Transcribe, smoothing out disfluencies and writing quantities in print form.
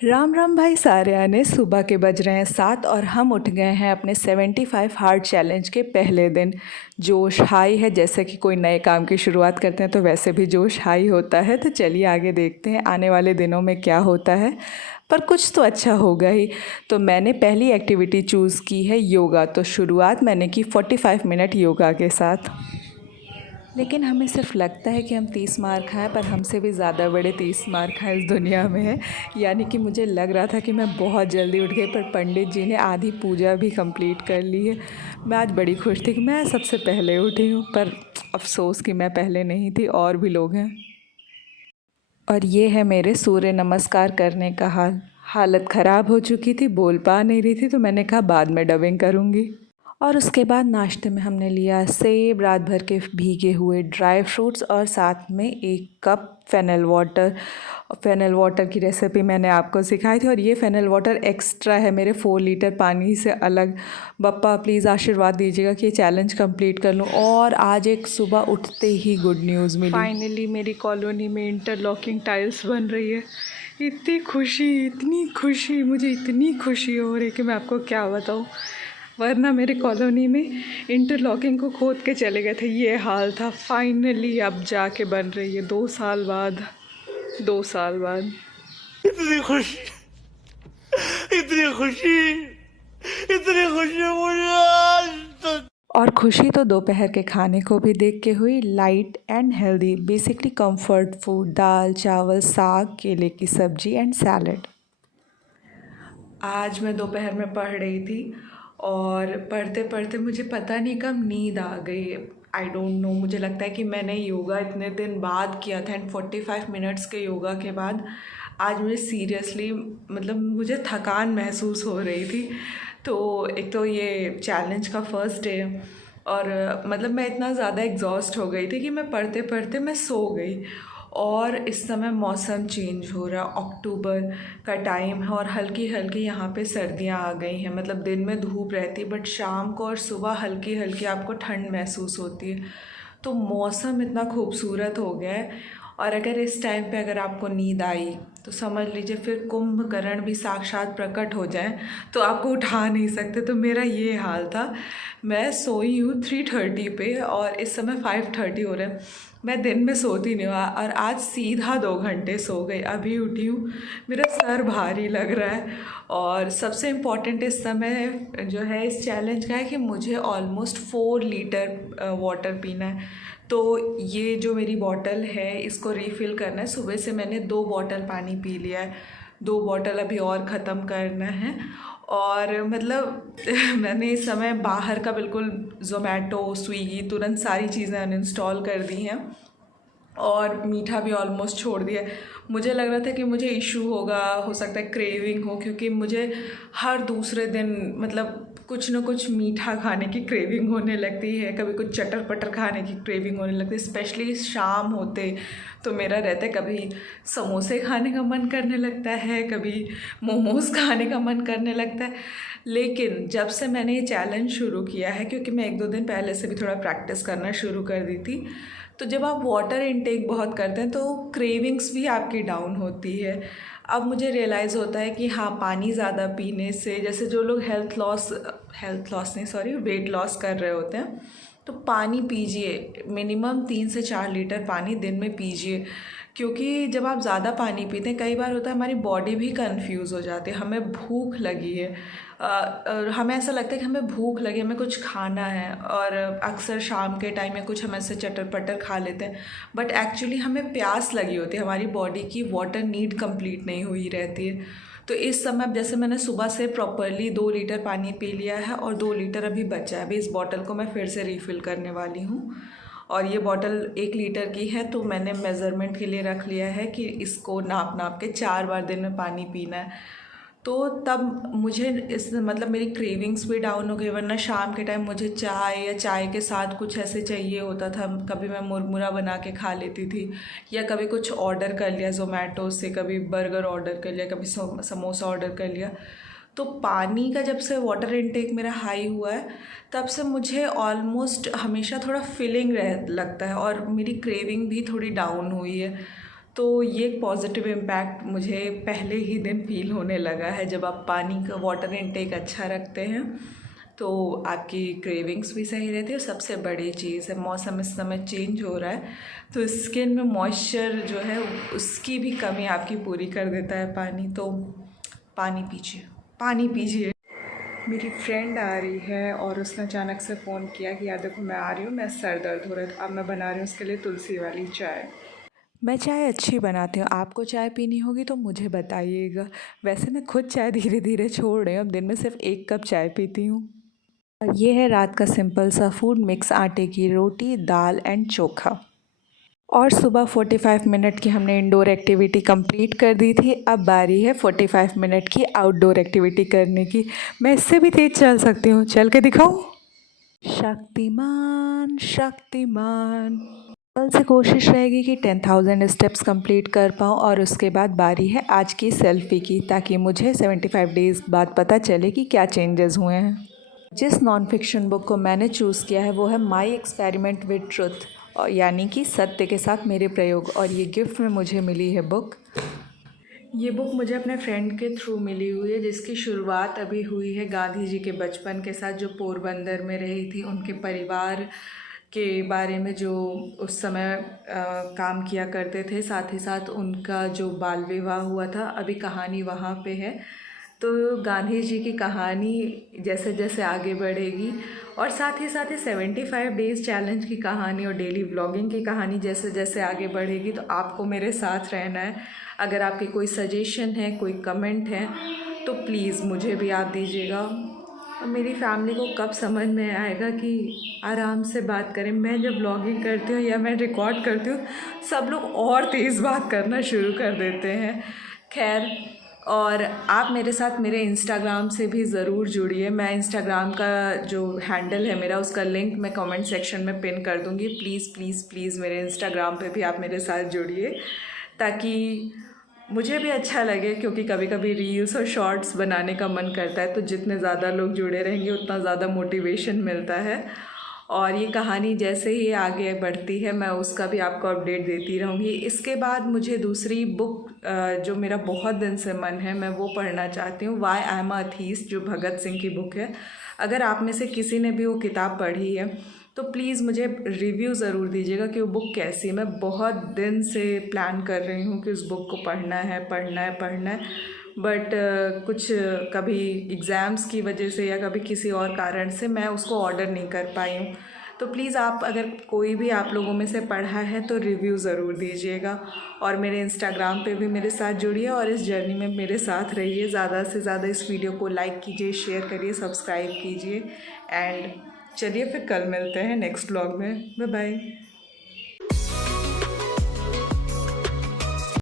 राम राम भाई सारे आने। सुबह के बज रहे हैं 7 और हम उठ गए हैं अपने 75 हार्ड चैलेंज के पहले दिन। जोश हाई है, जैसे कि कोई नए काम की शुरुआत करते हैं तो वैसे भी जोश हाई होता है। तो चलिए आगे देखते हैं आने वाले दिनों में क्या होता है, पर कुछ तो अच्छा होगा ही। तो मैंने पहली एक्टिविटी चूज़ की है योगा। तो शुरुआत मैंने की 45 मिनट योगा के साथ। लेकिन हमें सिर्फ लगता है कि हम 30 मार खाएं, पर हमसे भी ज़्यादा बड़े 30 मार खाएं इस दुनिया में है। यानी कि मुझे लग रहा था कि मैं बहुत जल्दी उठ गई, पर पंडित जी ने आधी पूजा भी कंप्लीट कर ली है। मैं आज बड़ी खुश थी कि मैं सबसे पहले उठी हूँ, पर अफसोस कि मैं पहले नहीं थी, और भी लोग हैं। और ये है मेरे सूर्य नमस्कार करने का हाल। हालत ख़राब हो चुकी थी, बोल पा नहीं रही थी, तो मैंने कहा बाद में डबिंग करूँगी। और उसके बाद नाश्ते में हमने लिया सेब, रात भर के भीगे हुए ड्राई फ्रूट्स और साथ में 1 कप फ़ेनल वाटर। फ़ेनल वाटर की रेसिपी मैंने आपको सिखाई थी, और ये फ़ेनल वाटर एक्स्ट्रा है मेरे 4 लीटर पानी से अलग। बप्पा प्लीज़ आशीर्वाद दीजिएगा कि ये चैलेंज कंप्लीट कर लूँ। और आज एक सुबह उठते ही गुड न्यूज़ मिली। फाइनली मेरी कॉलोनी में इंटरलॉकिंग टाइल्स बन रही है। इतनी खुशी, इतनी खुशी, मुझे इतनी खुशी हो रही है कि मैं आपको क्या बताऊँ। वरना मेरे कॉलोनी में इंटरलॉकिंग को खोद के चले गए थे, ये हाल था। फाइनली अब जाके बन रही है 2 साल बाद। 2 साल बाद इतनी खुशी, इतनी खुशी, इतनी खुशी मुझे आज तक। और खुशी तो दोपहर के खाने को भी देख के हुई। Light and healthy, basically comfort food, दाल चावल साग केले की सब्जी एंड सैलड। आज मैं दोपहर में पढ़ रही थी, और पढ़ते पढ़ते मुझे पता नहीं कब नींद आ गई। आई डोंट नो, मुझे लगता है कि मैंने योगा इतने दिन बाद किया था, एंड 45 मिनट्स के योगा के बाद आज मुझे सीरियसली मतलब मुझे थकान महसूस हो रही थी। तो एक तो ये चैलेंज का फर्स्ट डे, और मतलब मैं इतना ज़्यादा एग्जॉस्ट हो गई थी कि मैं पढ़ते पढ़ते मैं सो गई। और इस समय मौसम चेंज हो रहा, अक्टूबर का टाइम है, और हल्की हल्की यहाँ पे सर्दियाँ आ गई हैं। मतलब दिन में धूप रहती है, बट शाम को और सुबह हल्की हल्की आपको ठंड महसूस होती है। तो मौसम इतना खूबसूरत हो गया है। और अगर इस टाइम पे अगर आपको नींद आई तो समझ लीजिए फिर कुंभकर्ण भी साक्षात प्रकट हो जाए तो आपको उठा नहीं सकते। तो मेरा ये हाल था। मैं सोई हूँ 3:30 पे, और इस समय 5:30 हो रहे हैं। मैं दिन में सोती नहीं हूँ, और आज सीधा 2 घंटे सो गई, अभी उठी हूँ। मेरा सर भारी लग रहा है। और सबसे इम्पॉर्टेंट इस समय जो है इस चैलेंज का है कि मुझे ऑलमोस्ट 4 लीटर वाटर पीना है। तो ये जो मेरी बॉटल है इसको रीफ़िल करना है। सुबह से मैंने 2 बॉटल पानी पी लिया है, 2 बॉटल अभी और ख़त्म करना है। और मतलब मैंने इस समय बाहर का बिल्कुल ज़ोमैटो स्विगी तुरंत सारी चीज़ें अनइंस्टॉल कर दी हैं, और मीठा भी ऑलमोस्ट छोड़ दिया। मुझे लग रहा था कि मुझे इशू होगा, हो सकता है क्रेविंग हो, क्योंकि मुझे हर दूसरे दिन मतलब कुछ न कुछ मीठा खाने की क्रेविंग होने लगती है, कभी कुछ चटर पटर खाने की क्रेविंग होने लगती है। स्पेशली शाम होते तो मेरा रहता है, कभी समोसे खाने का मन करने लगता है, कभी मोमोज़ खाने का मन करने लगता है। लेकिन जब से मैंने ये चैलेंज शुरू किया है, क्योंकि मैं 1-2 दिन पहले से भी थोड़ा प्रैक्टिस करना शुरू कर दी थी, तो जब आप वाटर इनटेक बहुत करते हैं तो क्रेविंग्स भी आपकी डाउन होती है। अब मुझे रियलाइज़ होता है कि हाँ, पानी ज़्यादा पीने से, जैसे जो लोग वेट लॉस कर रहे होते हैं, तो पानी पीजिए। मिनिमम 3 से 4 लीटर पानी दिन में पीजिए। क्योंकि जब आप ज़्यादा पानी पीते हैं, कई बार होता है हमारी बॉडी भी कंफ्यूज हो जाती है, हमें भूख लगी है, हमें ऐसा लगता है कि हमें भूख लगी, हमें कुछ खाना है, और अक्सर शाम के टाइम में कुछ हम ऐसे चटर पटर खा लेते हैं, बट एक्चुअली हमें प्यास लगी होती है, हमारी बॉडी की वाटर नीड कंप्लीट नहीं हुई रहती है। तो इस समय अब जैसे मैंने सुबह से प्रॉपरली 2 लीटर पानी पी लिया है, और 2 लीटर अभी बचा है। अभी इस बॉटल को मैं फिर से रीफ़िल करने वाली हूँ। और ये बॉटल 1 लीटर की है, तो मैंने मेज़रमेंट के लिए रख लिया है कि इसको नाप नाप के 4 बार दिन में पानी पीना है। तो तब मुझे इस मतलब मेरी क्रेविंग्स भी डाउन हो गई, वरना शाम के टाइम मुझे चाय या चाय के साथ कुछ ऐसे चाहिए होता था। कभी मैं मुरमुरा बना के खा लेती थी, या कभी कुछ ऑर्डर कर लिया ज़ोमैटो से, कभी बर्गर ऑर्डर कर लिया, कभी समोसा ऑर्डर कर लिया। तो पानी का जब से वाटर इनटेक मेरा हाई हुआ है, तब से मुझे ऑलमोस्ट हमेशा थोड़ा फिलिंग लगता है, और मेरी क्रेविंग भी थोड़ी डाउन हुई है। तो ये एक पॉजिटिव इम्पैक्ट मुझे पहले ही दिन फील होने लगा है। जब आप पानी का वाटर इनटेक अच्छा रखते हैं तो आपकी क्रेविंग्स भी सही रहती है। और सबसे बड़ी चीज़ है, मौसम इस समय चेंज हो रहा है तो स्किन में मॉइस्चर जो है उसकी भी कमी आपकी पूरी कर देता है पानी। तो पानी पीजिए, पानी पीजिए। मेरी फ्रेंड आ रही है और उसने अचानक से फ़ोन किया कि यार देखो मैं आ रही हूँ, मैं सर दर्द हो रहा है। तो अब मैं बना रही हूँ उसके लिए तुलसी वाली चाय। मैं चाय अच्छी बनाती हूँ, आपको चाय पीनी होगी तो मुझे बताइएगा। वैसे मैं खुद चाय धीरे धीरे छोड़ रही हूँ, अब दिन में सिर्फ 1 कप चाय पीती हूँ। और ये है रात का सिंपल सा फूड, मिक्स आटे की रोटी, दाल एंड चोखा। और सुबह 45 मिनट की हमने इंडोर एक्टिविटी कंप्लीट कर दी थी। अब बारी है 45 मिनट की आउटडोर एक्टिविटी करने की। मैं इससे भी तेज़ चल सकती हूँ, चल के दिखाऊँ? शक्तिमान शक्तिमान। कल से कोशिश रहेगी कि 10,000 स्टेप्स कंप्लीट कर पाऊँ। और उसके बाद बारी है आज की सेल्फ़ी की, ताकि मुझे 75 डेज़ बाद पता चले कि क्या चेंजेस हुए हैं। जिस नॉन फिक्शन बुक को मैंने चूज़ किया है वो है माई एक्सपेरिमेंट विद ट्रुथ, और यानी कि सत्य के साथ मेरे प्रयोग। और ये गिफ्ट में मुझे मिली है बुक। ये बुक मुझे अपने फ्रेंड के थ्रू मिली हुई है, जिसकी शुरुआत अभी हुई है गांधी जी के बचपन के साथ, जो पोरबंदर में रही थी। उनके परिवार के बारे में जो उस समय काम किया करते थे, साथ ही साथ उनका जो बाल विवाह हुआ था, अभी कहानी वहाँ पे है। तो गांधी जी की कहानी जैसे जैसे आगे बढ़ेगी, और साथ ही 75 डेज़ चैलेंज की कहानी और डेली व्लॉगिंग की कहानी जैसे जैसे आगे बढ़ेगी, तो आपको मेरे साथ रहना है। अगर आपके कोई सजेशन है, कोई कमेंट है, तो प्लीज़ मुझे भी आप दीजिएगा। और मेरी फैमिली को कब समझ में आएगा कि आराम से बात करें। मैं जब व्लॉगिंग करती हूँ या मैं रिकॉर्ड करती हूँ, सब लोग और तेज़ बात करना शुरू कर देते हैं। खैर, और आप मेरे साथ मेरे इंस्टाग्राम से भी ज़रूर जुड़िए। मैं इंस्टाग्राम का जो हैंडल है मेरा, उसका लिंक मैं कमेंट सेक्शन में पिन कर दूँगी। प्लीज़ प्लीज़ प्लीज़ मेरे इंस्टाग्राम पे भी आप मेरे साथ जुड़िए, ताकि मुझे भी अच्छा लगे। क्योंकि कभी कभी रील्स और शॉर्ट्स बनाने का मन करता है, तो जितने ज़्यादा लोग जुड़े रहेंगे उतना ज़्यादा मोटिवेशन मिलता है। और ये कहानी जैसे ही आगे बढ़ती है मैं उसका भी आपको अपडेट देती रहूँगी। इसके बाद मुझे दूसरी बुक जो मेरा बहुत दिन से मन है, मैं वो पढ़ना चाहती हूँ, why I am a theist, जो भगत सिंह की बुक है। अगर आप में से किसी ने भी वो किताब पढ़ी है तो प्लीज़ मुझे रिव्यू ज़रूर दीजिएगा कि वो बुक कैसी है। मैं बहुत दिन से प्लान कर रही हूँ कि उस बुक को पढ़ना है पढ़ना है पढ़ना है, बट कुछ कभी एग्ज़ाम्स की वजह से या कभी किसी और कारण से मैं उसको ऑर्डर नहीं कर पाई हूँ। तो प्लीज़ आप, अगर कोई भी आप लोगों में से पढ़ा है तो रिव्यू ज़रूर दीजिएगा। और मेरे इंस्टाग्राम पे भी मेरे साथ जुड़िए और इस जर्नी में मेरे साथ रहिए। ज़्यादा से ज़्यादा इस वीडियो को लाइक कीजिए, शेयर करिए, सब्सक्राइब कीजिए। एंड चलिए फिर कल मिलते हैं नेक्स्ट व्लॉग में। Bye bye.